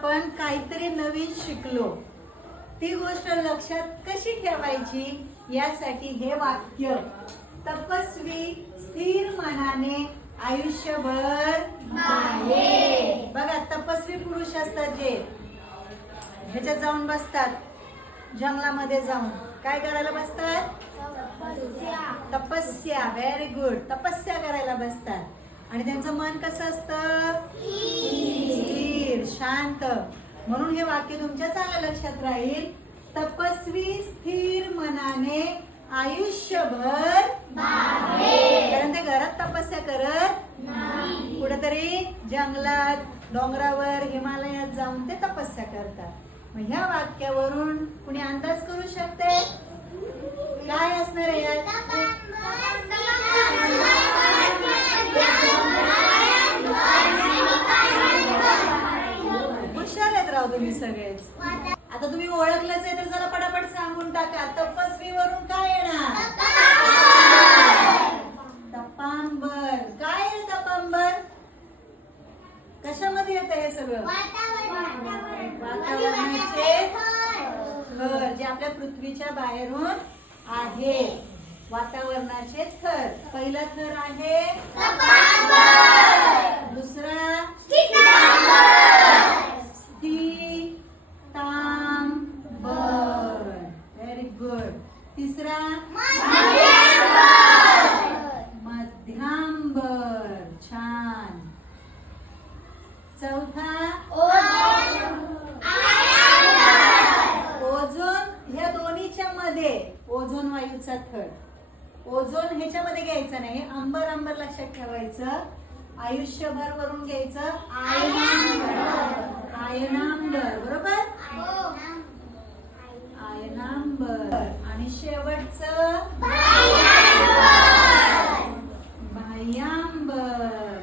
आपण काहीतरी नवीन शिकलो, ती गोष्ट लक्षात कशी ठेवायची यासाठी हे वाक्य, तपस्वी स्थिर मनाने आयुष्यभर बाहेर. बघा, तपस्वी पुरुष असतात जे ह्याच्यात जाऊन बसतात, जंगलामध्ये जाऊन काय करायला बसतात? तपस्या. Very good. तपस्या करायला बसतात आणि त्यांचं मन कसं असतं? स्थिर, शांत. म्हणून हे वाक्य तुमच्या चांगलं लक्षात राहील. तपस्वी स्थिर मनाने आयुष्यभर बाहेर. कारण ते घरात तपस्या करत कुठेतरी जंगलात, डोंगरावर, हिमालयात जाऊन ते तपस्या करतात. मग ह्या वाक्यावरून कुणी अंदाज करू शकते काय असणार आहे यात? हुशार आहेत राव तुम्ही सगळेच. आता तुम्ही ओळखलंच आहे तर जरा पटापट सांगून टाका. तपस्वी वरून काय येणार? तपांबर. काय आहे तपांबर? कशामध्ये येतं हे सगळं? वातावरणाचे थर जे आपल्या पृथ्वीच्या बाहेरून आहे. वातावरणाचे थर. पहिला थर आहे दुसरा स्थितांबर. Very good. तिसरा मध्यांबर. छान. चौथा ओझोन. ह्या दोन्हीच्या मध्ये ओझोन वायूचा थर. ओझोन ह्याच्यामध्ये घ्यायचं नाही, अंबर अंबर लक्षात ठेवायचं. आयुष्यभर वरून घ्यायचं आयनांबर. आयनांबर. बरोबर. आयनांबर. आणि शेवटचं बाह्यांबर.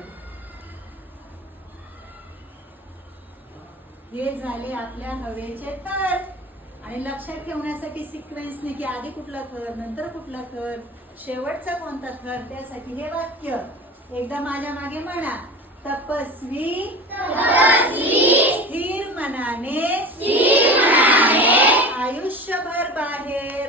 हे झाले आपल्या हवेचे थर. आणि लक्षात ठेवण्यासाठी सिक्वेन्सने की आधी कुठला थर, नंतर कुठला थर, शेवटचा कोणता थर, त्यासाठी हे वाक्य एकदा माझ्या मागे म्हणा. तपस्वी स्थिर मनाने आयुष्यभर बाहेर